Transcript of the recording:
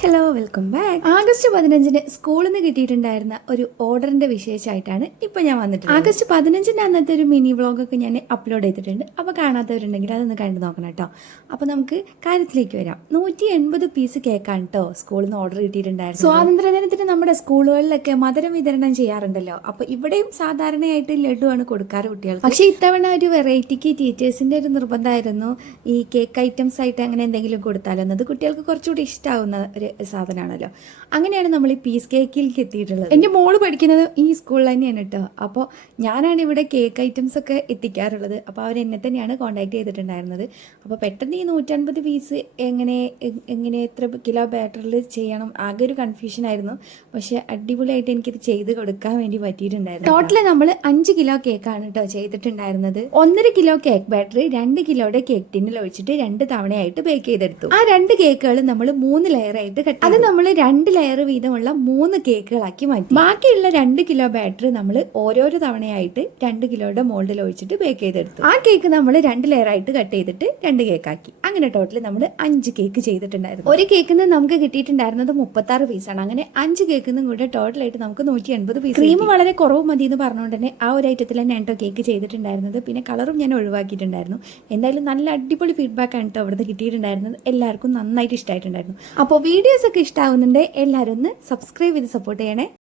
Hello welcome back. August 15 സ്കൂളിൽ നിന്ന് കിട്ടിയിട്ടുണ്ടായിരുന്ന ഒരു ഓർഡറിന്റെ വിശേഷമായിട്ടാണ് ഇപ്പോൾ ഞാൻ വന്നിട്ടുള്ളത്. ആഗസ്റ്റ് 15 അന്നത്തെ ഒരു മിനി വ്ളോഗൊക്കെ ഞാൻ അപ്ലോഡ് ചെയ്തിട്ടുണ്ട്. അപ്പോൾ കാണാത്തവരുണ്ടെങ്കിൽ അതൊന്ന് കണ്ടു നോക്കണം കേട്ടോ. അപ്പോൾ നമുക്ക് കാര്യത്തിലേക്ക് വരാം. 180 പീസ് കേക്കാണ് കേട്ടോ സ്കൂളിൽ നിന്ന് ഓർഡർ കിട്ടിയിട്ടുണ്ടായിരുന്നു. സ്വാതന്ത്ര്യദിനത്തിന് നമ്മുടെ സ്കൂളുകളിലൊക്കെ മധുരം വിതരണം ചെയ്യാറുണ്ടല്ലോ. അപ്പോൾ ഇവിടെയും സാധാരണയായിട്ട് ലഡുവാണ് കൊടുക്കാറ് കുട്ടികൾക്ക്. പക്ഷേ ഇത്തവണ ഒരു വെറൈറ്റിക്ക് ടീച്ചേഴ്സിന്റെ ഒരു നിർബന്ധമായിരുന്നു ഈ കേക്ക് ഐറ്റംസ് ആയിട്ട് അങ്ങനെ എന്തെങ്കിലും കൊടുത്താലോ എന്നത്. കുട്ടികൾക്ക് കുറച്ചുകൂടി ഇഷ്ടമാവുന്ന ഒരു സാധനമാണല്ലോ. അങ്ങനെയാണ് നമ്മൾ ഈ പീസ് കേക്കിലേക്ക് എത്തിയിട്ടുള്ളത്. എൻ്റെ മോള് പഠിക്കുന്നത് ഈ സ്കൂളിൽ തന്നെയാണ് കേട്ടോ. അപ്പോൾ ഞാനാണ് ഇവിടെ കേക്ക് ഐറ്റംസ് ഒക്കെ എത്തിക്കാറുള്ളത്. അപ്പോൾ അവർ എന്നെ തന്നെയാണ് കോൺടാക്ട് ചെയ്തിട്ടുണ്ടായിരുന്നത്. അപ്പോൾ പെട്ടെന്ന് ഈ 150 പീസ് എങ്ങനെ എത്ര കിലോ ബാറ്ററിൽ ചെയ്യണം, ആകെ ഒരു കൺഫ്യൂഷൻ ആയിരുന്നു. പക്ഷേ അടിപൊളിയായിട്ട് എനിക്കിത് ചെയ്ത് കൊടുക്കാൻ വേണ്ടി പറ്റിയിട്ടുണ്ടായിരുന്നു. ടോട്ടൽ നമ്മൾ 5 കിലോ കേക്കാണ് കേട്ടോ ചെയ്തിട്ടുണ്ടായിരുന്നത്. 1.5 കിലോ കേക്ക് ബാറ്ററി 2 കിലോയുടെ കേക്ക് ടിന്നിൽ ഒഴിച്ചിട്ട് 2 തവണയായിട്ട് ബേക്ക് ചെയ്തെടുത്തു. ആ 2 കേക്കുകൾ നമ്മൾ 3 ലെയറായിട്ട് കട്ട്, അത് നമ്മൾ 2 ലെയർ വീതമുള്ള 3 കേക്കുകളാക്കി മാറ്റി. ബാക്കിയുള്ള 2 കിലോ ബാറ്ററി നമ്മൾ ഓരോരോ തവണയായിട്ട് 2 കിലോയുടെ മോൾഡിൽ ഒഴിച്ചിട്ട് ബേക്ക് ചെയ്തെടുത്തു. ആ കേക്ക് നമ്മൾ 2 ലെയറായിട്ട് കട്ട് ചെയ്തിട്ട് 2 കേക്കാക്കി. അങ്ങനെ ടോട്ടൽ നമ്മൾ 5 കേക്ക് ചെയ്തിട്ടുണ്ടായിരുന്നു. ഒരു കേക്കിൽ നിന്ന് നമുക്ക് കിട്ടിയിട്ടുണ്ടായിരുന്നത് 36 പീസാണ്. അങ്ങനെ 5 കേക്കിൽ നിന്നും കൂടെ ടോട്ടലായിട്ട് നമുക്ക് 180 പീസ്. ക്രീം വളരെ കുറവ് മതി എന്ന് പറഞ്ഞുകൊണ്ട് തന്നെ ആ ഒരു ഐറ്റത്തിൽ തന്നെ കേട്ടോ കേക്ക് ചെയ്തിട്ടുണ്ടായിരുന്നത്. പിന്നെ കളറും ഞാൻ ഒഴിവാക്കിയിട്ടുണ്ടായിരുന്നു. എന്തായാലും നല്ല അടിപൊളി ഫീഡ്ബാക്ക് ആണ് കേട്ടോ അവിടുന്ന് കിട്ടിയിട്ടുണ്ടായിരുന്നത്. എല്ലാവർക്കും നന്നായിട്ട് ഇഷ്ടമായിട്ടുണ്ടായിരുന്നു. അപ്പോൾ വീഡിയോസ് ഒക്കെ ഇഷ്ടമാവുന്നുണ്ട് എല്ലാവരും ഒന്ന് സബ്സ്ക്രൈബ് ചെയ്ത് സപ്പോർട്ട് ചെയ്യണേ.